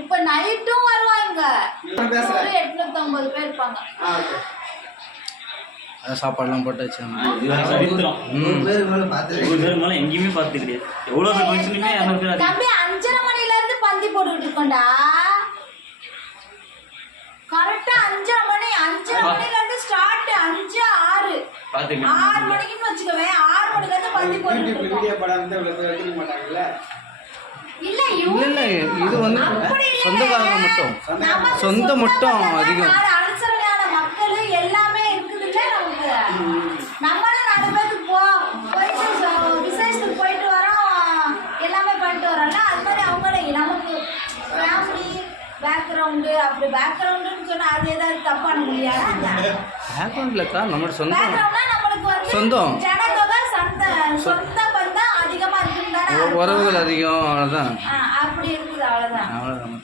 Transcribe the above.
இப்ப நைட்டும் வருவாங்க எட்நூத்தி ஐம்பது பேர் இருப்பாங்க அதான் சாப்பாடுலாம் போட்டு வச்சாங்க. எங்கேயுமே பார்த்து கிடையாது எவ்வளோ பேர் ஃபங்க்ஷனுமே தம்பி அஞ்சரை மணில இருந்து பந்தி போட்டுக்கிட்டு இருக்கோம்டா. கரெக்டா அஞ்சரை மணி அஞ்சரை மணில இருந்து ஸ்டார்ட் அஞ்சு ஆறு. ஆறு மணிக்குன்னு வச்சுக்கவே ஆறு மணில இருந்து பந்தி போட்டுக்கிட்டு இருக்கோம். வந்து இல்ல இல்லை இது வந்து. சொந்தக்காரங்க மட்டும். சொந்த மட்டும் அதிகம். நாலு அனுசரணையான மக்கள் எல்லாமே இருக்குதுல்ல நமக்கு நம்மளும் நாலு பேருக்கு போ போயிட்டு விசேஷத்துக்கு போயிட்டு வரோம். எல்லாமே பண்ணிட்டு வரோம்ல. அது மாதிரி அவங்களும் நமக்கு ஃபேமிலி பேக்ரவுண்டு அப்படி பேக்ரவுண்டுன்னு சொன்னா அது ஏதாவது தப்பான முடியாதா? பேக்ரவுண்ட்லக்கா நம்மளோட சொந்தம். நம்மளுக்கு வந்து சொந்தம். ஜனத்தொகை சொந்த சொந்த பந்தம் அதிகமா இருக்குன்னு உறவுகள் அதிகம் அவ்வளோதான் அப்படி இருக்குது அவ்வளவுதான். அவ்வளோதான்